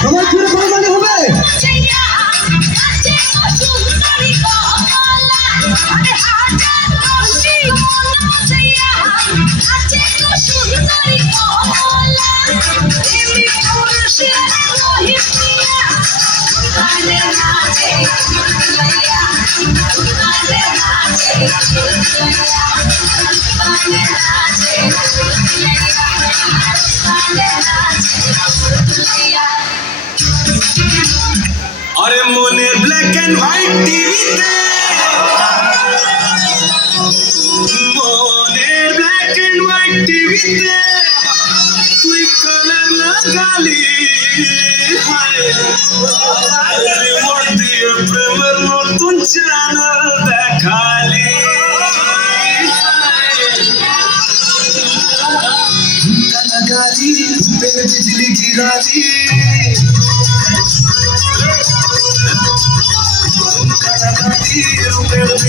সবাই জুড়ে কোরবানি হবে। अरे मोने ब्लैक एंड व्हाइट टीवीতে मोने ब्लैक एंड व्हाइट टीवीতে তুই কালার লাগালি হায় রিমোট দিয়ে প্রেমের নতুন চ্যানেল দেখালি ঝুমকা লাগালি पे बिजली गिराली ঝুমকা লাগালি